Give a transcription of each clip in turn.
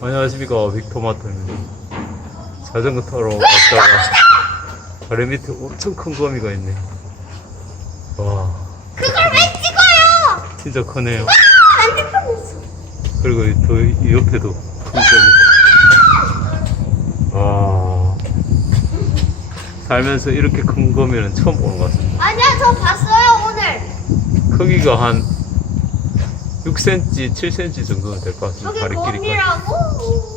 안녕하십니까 빅토마토입니다 자전거 타러 왔다가 다리 밑에 엄청 큰 거미가 있네 와 그걸 왜 찍어요? 진짜 크네요 안 찍혔어. 그리고 더이 옆에도 큰 거미 와 살면서 이렇게 큰 거미는 처음 보는 것 같습니다 아니야, 저 봤어요, 오늘. 크기가 한 6cm, 7cm 정도는 될 것 같습니다 저기 다리 길이가 거미라고.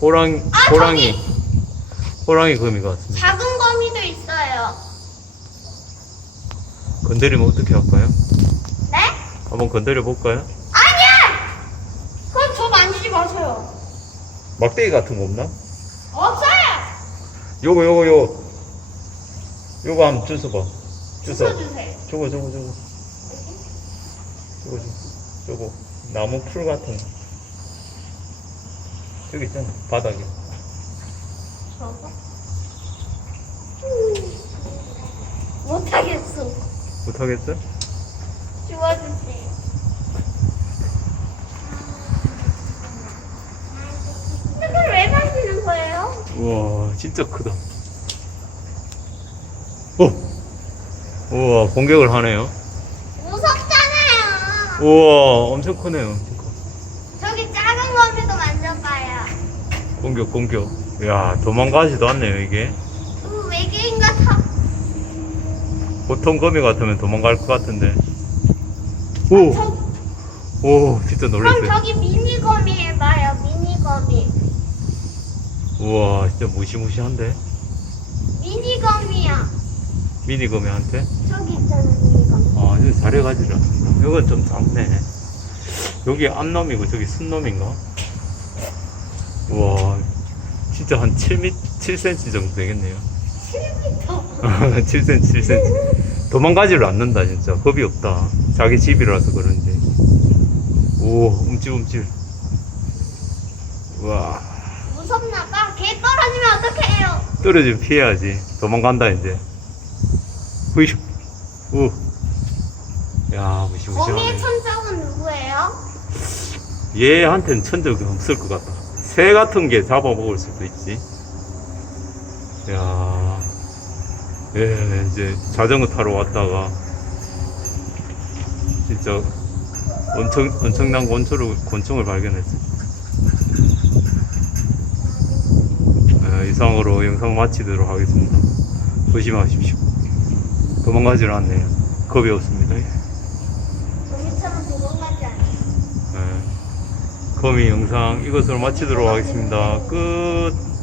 호랑이 아, 호랑이 호랑이 거미 같습니다 작은 거미도 있어요. 건드리면 어떻게 할까요? 네? 한번 건드려 볼까요? 아니야! 그럼 저 만지지 마세요. 막대기 같은 거 없나? 없어요! 요거 요거 요거 요거 한번 주워봐 주워 주세요. 저거 저거 저거 저거 저거 저거 나무 풀 같은 거 저기 있잖아 바닥에 저거? 음. 못하겠어. 못하겠어? 주워주세요. 이걸 왜 만지는 거예요? 우와 진짜 크다 오 우와 공격을 하네요. 우와 엄청 크네요 엄청 커. 저기 작은 거미도 만져봐요. 공격 공격 야 도망가지도 않네요 이게 음, 외계인 같아. 보통 거미 같으면 도망갈 것 같은데 오! 저, 오 진짜 그럼 놀랐어요 저기 미니 거미 해봐요. 미니 거미. 우와 진짜 무시무시한데 미니 거미야. 미니 거미한테? 저기 있잖아, 미니 거미. 아 이거 잘해가지고. 이건 좀 작네. 여기 암놈이고 저기 순놈인가? 우와 진짜 한 7미, 7cm 정도 되겠네요. 7m. 7cm 7cm 도망가지를 않는다 진짜. 겁이 없다. 자기 집이라서 그런지. 오 움찔움찔. 우와. 무섭나 봐. 개 떨어지면 어떡해요? 떨어지면 피해야지. 도망간다 이제 후이슉 우. 야 거미의 무시무시하네. 천적은 누구예요? 얘한테는 천적이 없을 것 같다. 새 같은 게 잡아먹을 수도 있지. 야. 예, 이제 자전거 타러 왔다가 진짜 엄청, 엄청난 곤충을, 곤충을 발견했어. 예, 이상으로 영상 마치도록 하겠습니다. 조심하십시오 도망가질 않네요 겁이 없습니다 거미처럼 도망가지 않아요. 네. 거미 영상 이것으로 마치도록 하겠습니다. 끝.